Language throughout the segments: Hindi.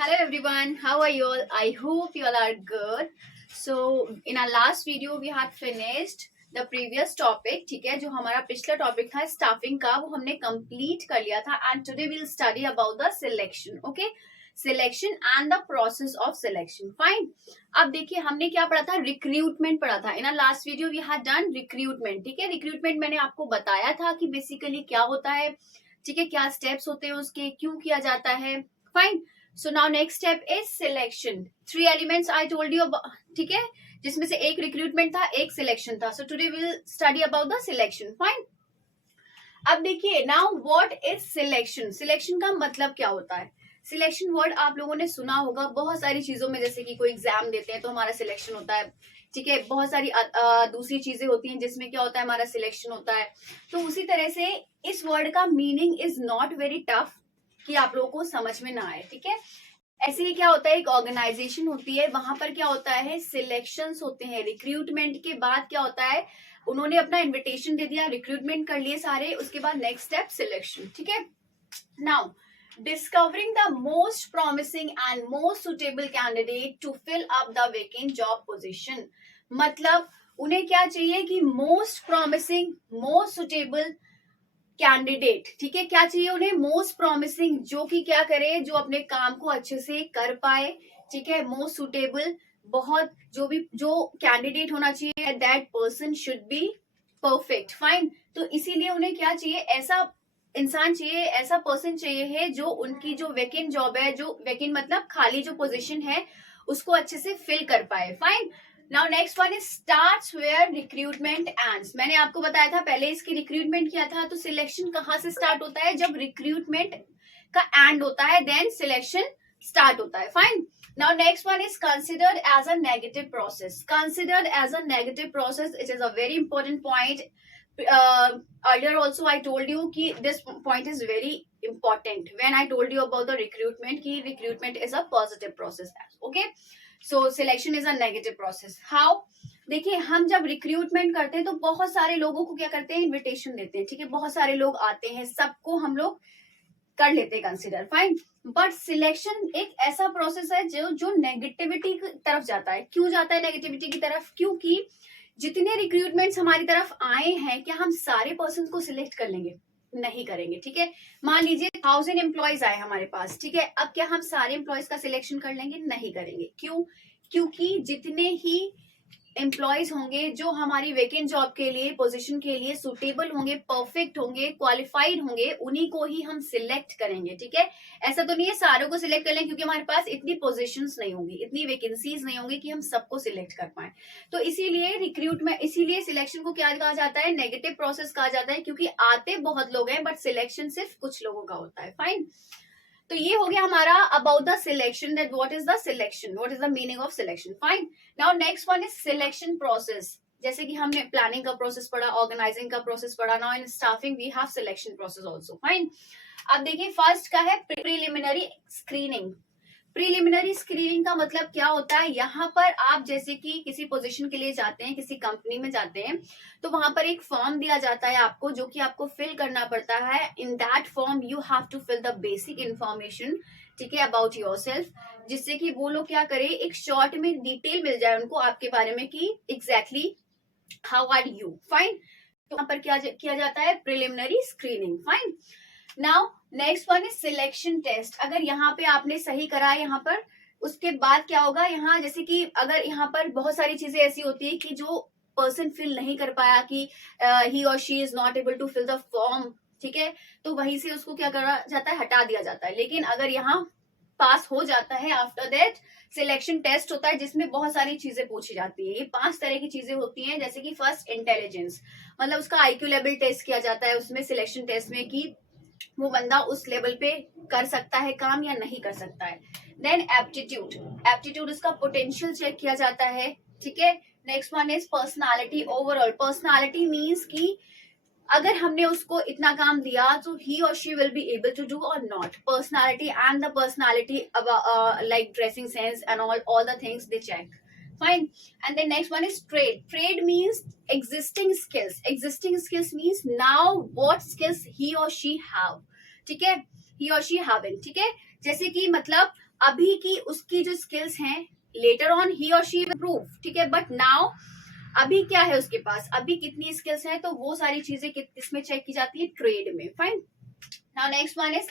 Hello everyone, how are you all? I hope you all are good. So in our last video we had finished the previous topic, ठीक है, जो हमारा पिछला टॉपिक था स्टाफिंग का, वो हमने कंप्लीट कर लिया था. And today we will study about the selection. Okay, selection and the process of selection. Fine. अब देखिए हमने क्या पढ़ा था, रिक्रूटमेंट पढ़ा था. In our last video we had done recruitment. ठीक है, रिक्रूटमेंट मैंने आपको बताया था कि बेसिकली क्या होता है, ठीक है, क्या स्टेप्स होते हैं उसके, क्यों किया जाता है. Fine. So now next step is selection. 3 elements I told you about, ठीक है, जिसमें से एक रिक्रूटमेंट था, एक सिलेक्शन था. So today we'll study about the selection. Fine. अब देखिए now what is selection? Selection का मतलब क्या होता है? सिलेक्शन वर्ड आप लोगों ने सुना होगा बहुत सारी चीजों में, जैसे कि कोई एग्जाम देते हैं तो हमारा सिलेक्शन होता है. ठीक है, बहुत सारी दूसरी चीजें होती हैं जिसमें क्या होता है, हमारा सिलेक्शन होता है. तो उसी तरह से इस वर्ड का meaning is not very tough कि आप लोगों को समझ में ना आए. ठीक है, ऐसे ही क्या होता है, एक ऑर्गेनाइजेशन होती है, वहां पर क्या होता है, सिलेक्शंस होते हैं. रिक्रूटमेंट के बाद क्या होता है, उन्होंने अपना इनविटेशन दे दिया, रिक्रूटमेंट कर लिए सारे, उसके बाद नेक्स्ट स्टेप सिलेक्शन. ठीक है, now discovering the most promising and most suitable candidate to fill up the vacant job position. मतलब उन्हें क्या चाहिए कि most promising, most suitable candidate. ठीक है, क्या चाहिए उन्हें, मोस्ट प्रॉमिसिंग, जो कि क्या करे, जो अपने काम को अच्छे से कर पाए. ठीक है, मोस्ट सुटेबल, बहुत जो कैंडिडेट होना चाहिए, that person should be perfect. Fine. तो इसीलिए उन्हें क्या चाहिए, ऐसा इंसान चाहिए, ऐसा पर्सन चाहिए है जो उनकी जो वेकेंट जॉब है, जो वेकेंट मतलब खाली जो पोजीशन है, उसको अच्छे से फिल कर पाए. Fine. Now next one is starts where recruitment ends. मैंने आपको बताया था पहले इसकी रिक्रूटमेंट किया था, तो सिलेक्शन कहाँ से स्टार्ट होता है, जब रिक्रूटमेंट का एंड होता है देन सिलेक्शन स्टार्ट होता है. Fine. Now next one is considered as a negative process. Considered as a negative process, it is a very important point. Earlier also I told you कि this point is very important when I told you about the recruitment कि recruitment is a positive process. Okay, so selection is a negative process. How? देखिए हम जब रिक्रूटमेंट करते हैं तो बहुत सारे लोगों को क्या करते हैं, इनविटेशन देते हैं. ठीक है, बहुत सारे लोग आते हैं, सबको हम लोग कर लेते हैं कंसिडर. फाइन. बट सिलेक्शन एक ऐसा प्रोसेस है जो नेगेटिविटी की तरफ जाता है. क्यों जाता है नेगेटिविटी की तरफ, क्योंकि जितने रिक्रूटमेंट्स हमारी तरफ आए हैं, क्या हम सारे पर्सन को सिलेक्ट कर लेंगे, नहीं करेंगे. ठीक है, मान लीजिए 1000 एम्प्लॉयज आए हमारे पास. ठीक है, अब क्या हम सारे एम्प्लॉयज का सिलेक्शन कर लेंगे, नहीं करेंगे. क्यों, क्योंकि जितने ही एम्प्लॉयज होंगे जो हमारी वेकेंट जॉब के लिए, पोजीशन के लिए सुटेबल होंगे, परफेक्ट होंगे, क्वालिफाइड होंगे, उन्हीं को ही हम सिलेक्ट करेंगे. ठीक है, ऐसा तो नहीं है सारों को सिलेक्ट कर लें, क्योंकि हमारे पास इतनी पोजीशंस नहीं होंगी, इतनी वैकेंसीज नहीं होंगी कि हम सबको सिलेक्ट कर पाए. तो इसीलिए रिक्रूट में, इसीलिए सिलेक्शन को क्या कहा जाता है, नेगेटिव प्रोसेस कहा जाता है, क्योंकि आते बहुत लोग हैं बट सिलेक्शन सिर्फ कुछ लोगों का होता है. फाइन. तो ये हो गया हमारा about the selection, that what is the selection, what is the meaning of selection. Fine. Now next one is selection process. जैसे कि हमने प्लानिंग का प्रोसेस पढ़ा, ऑर्गेनाइजिंग का प्रोसेस पढ़ा, now in staffing we have selection process also. Fine. अब देखिए फर्स्ट का है प्रीलिमिनरी स्क्रीनिंग. प्रीलिमिनरी स्क्रीनिंग का मतलब क्या होता है, यहाँ पर आप जैसे कि किसी पोजीशन के लिए जाते हैं, किसी कंपनी में जाते हैं, तो वहां पर एक फॉर्म दिया जाता है आपको, जो कि आपको फिल करना पड़ता है. In that form you have to fill the basic information. ठीक है, अबाउट योरसेल्फ, जिससे कि वो लोग क्या करें, एक शॉर्ट में डिटेल मिल जाए उनको आपके बारे में कि exactly how are you. Fine. तो यहाँ पर क्या किया जाता है, preliminary screening. Fine. Now next one is selection test. अगर यहाँ पे आपने सही करा है यहाँ पर, उसके बाद क्या होगा, यहाँ जैसे कि अगर यहाँ पर बहुत सारी चीजें ऐसी होती है कि जो पर्सन फिल नहीं कर पाया, कि ही और she is not able to fill the form. ठीक है, तो वहीं से उसको क्या करा जाता है, हटा दिया जाता है. लेकिन अगर यहाँ पास हो जाता है, आफ्टर दैट सिलेक्शन टेस्ट होता है, जिसमें बहुत सारी चीजें पूछी जाती है. ये 5 तरह की चीजें होती हैं. जैसे कि फर्स्ट इंटेलिजेंस, मतलब उसका आईक्यू लेवल टेस्ट किया जाता है उसमें सिलेक्शन टेस्ट में, कि वो बंदा उस लेवल पे कर सकता है काम या नहीं कर सकता है. Then aptitude. एप्टीट्यूड उसका पोटेंशियल चेक किया जाता है. ठीक है. Next one is personality. Overall personality means कि अगर हमने उसको इतना काम दिया तो ही और she will be able to do or not. Personality and the personality like dressing sense and all the things they check. Fine. And then next one is trade. Trade means existing skills. Existing skills means now what skills he or she have. ठीक है, he or she having. ठीक है, जैसे कि मतलब अभी की उसकी जो स्किल्स हैं लेटर ऑन ही और शी इम्प्रूव, ठीक है, बट नाउ अभी क्या है उसके पास, अभी कितनी स्किल्स है, तो वो सारी चीजें किसमें चेक की जाती है, ट्रेड में. Fine. Now next one is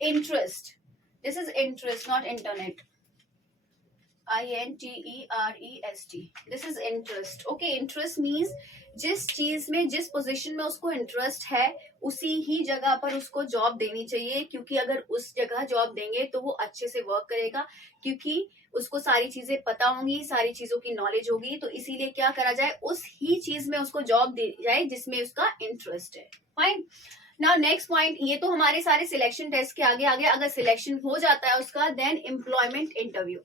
interest. This is interest, not internet. INTEREST. This is interest. Okay, interest means जिस चीज में, जिस पोजीशन में उसको इंटरेस्ट है उसी ही जगह पर उसको जॉब देनी चाहिए, क्योंकि अगर उस जगह जॉब देंगे तो वो अच्छे से वर्क करेगा, क्योंकि उसको सारी चीजें पता होंगी, सारी चीजों की नॉलेज होगी. तो इसीलिए क्या करा जाए, उस ही चीज में उसको जॉब दी जाए जिसमें उसका इंटरेस्ट है. फाइन. नाउ नेक्स्ट पॉइंट, ये तो हमारे सारे सिलेक्शन टेस्ट के आगे आगे. अगर सिलेक्शन हो जाता है उसका, देन एम्प्लॉयमेंट इंटरव्यू.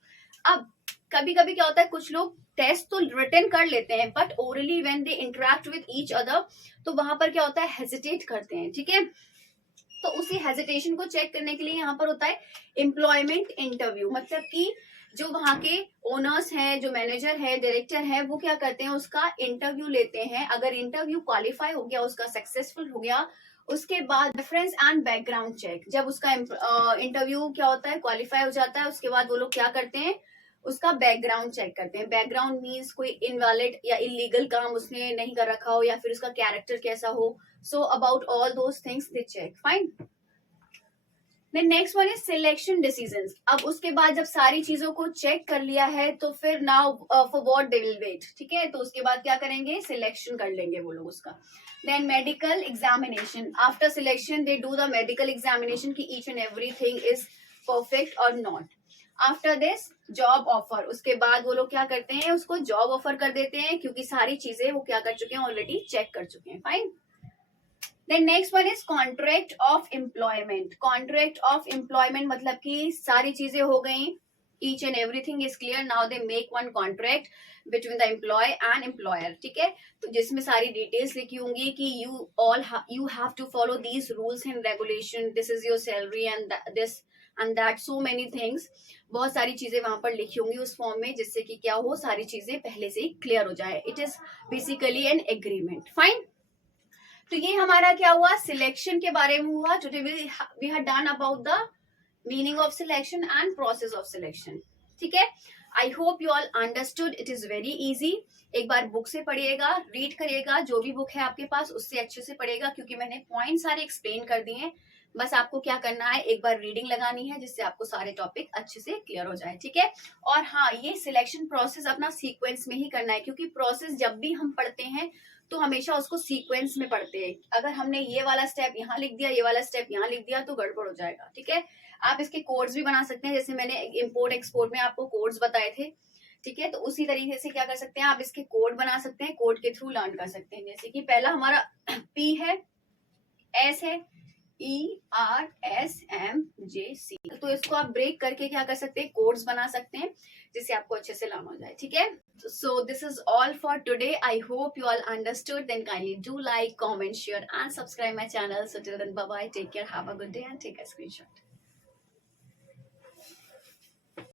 अब कभी कभी क्या होता है, कुछ लोग टेस्ट तो रिटन कर लेते हैं, but orally when they interact with each other, तो वहां पर क्या होता है, हेजिटेट करते हैं. ठीक है, तो उसी हेजिटेशन को चेक करने के लिए यहाँ पर होता है एम्प्लॉयमेंट इंटरव्यू. मतलब कि जो वहां के ओनर्स हैं, जो मैनेजर है, डायरेक्टर है, वो क्या करते हैं, उसका इंटरव्यू लेते हैं. अगर इंटरव्यू क्वालिफाई हो गया, उसका सक्सेसफुल हो गया, उसके बाद रेफरेंस एंड बैकग्राउंड चेक. जब उसका इंटरव्यू क्या होता है, क्वालिफाई हो जाता है, उसके बाद वो लोग क्या करते हैं, उसका बैकग्राउंड चेक करते हैं. बैकग्राउंड मीन्स कोई इनवैलिड या इलीगल काम उसने नहीं कर रखा हो, या फिर उसका कैरेक्टर कैसा हो. So about all those things they check. Fine. Then next one is selection decisions. अब उसके बाद जब सारी चीजों को चेक कर लिया है, तो फिर now for what they will wait. ठीक है, तो उसके बाद क्या करेंगे, सिलेक्शन कर लेंगे वो लोग उसका. Then medical examination. After selection they do the medical examination की each and everything is perfect or not. After this job offer. उसके बाद वो लोग क्या करते हैं, उसको जॉब ऑफर कर देते हैं, क्योंकि सारी चीजें वो क्या कर चुके हैं, ऑलरेडी चेक कर चुके हैं. Fine. Then next one is contract of employment. Contract of employment मतलब कि सारी चीजें हो गई, each and everything is clear. Now they make one contract between the employee and employer. ठीक है, तो जिसमें सारी डिटेल्स लिखी होंगी कि you have to follow these rules and regulation, this is your salary and this and that, so many things. बहुत सारी चीजें वहां पर लिखी होंगी उस फॉर्म में, जिससे कि क्या हो, सारी चीजें पहले से ही क्लियर हो जाए. It is basically an agreement. Fine. तो ये हमारा क्या हुआ, सिलेक्शन के बारे में हुआ. Today we have done about the meaning of selection and process of selection. ठीक है, I hope you all understood. It is very easy. एक बार बुक से पढ़िएगा, रीड करिएगा, जो भी बुक है आपके पास उससे अच्छे से पढ़िएगा, क्योंकि मैंने पॉइंट सारे एक्सप्लेन कर दिए हैं. बस आपको क्या करना है, एक बार रीडिंग लगानी है, जिससे आपको सारे टॉपिक अच्छे से क्लियर हो जाए. ठीक है, और हाँ, ये सिलेक्शन प्रोसेस अपना सीक्वेंस में ही करना है, क्योंकि प्रोसेस जब भी हम पढ़ते हैं तो हमेशा उसको सीक्वेंस में पढ़ते हैं. अगर हमने ये वाला स्टेप यहाँ लिख दिया, ये वाला स्टेप यहाँ लिख दिया, तो गड़बड़ हो जाएगा. ठीक है, आप इसके कोड्स भी बना सकते हैं, जैसे मैंने इंपोर्ट एक्सपोर्ट में आपको कोड्स बताए थे. ठीक है, तो उसी तरीके से क्या कर सकते हैं, आप इसके कोड बना सकते हैं, कोड के थ्रू लर्न कर सकते हैं. जैसे कि पहला हमारा P है, S है, ERSMJC. तो इसको आप ब्रेक करके क्या कर सकते हैं, कोड्स बना सकते हैं, जिससे आपको अच्छे से लर्न हो जाए. ठीक है, so this is all for today. I hope you all understood. Then kindly do like, comment, share and subscribe my channel. So till then, bye bye, take care, have a good day and take a screenshot.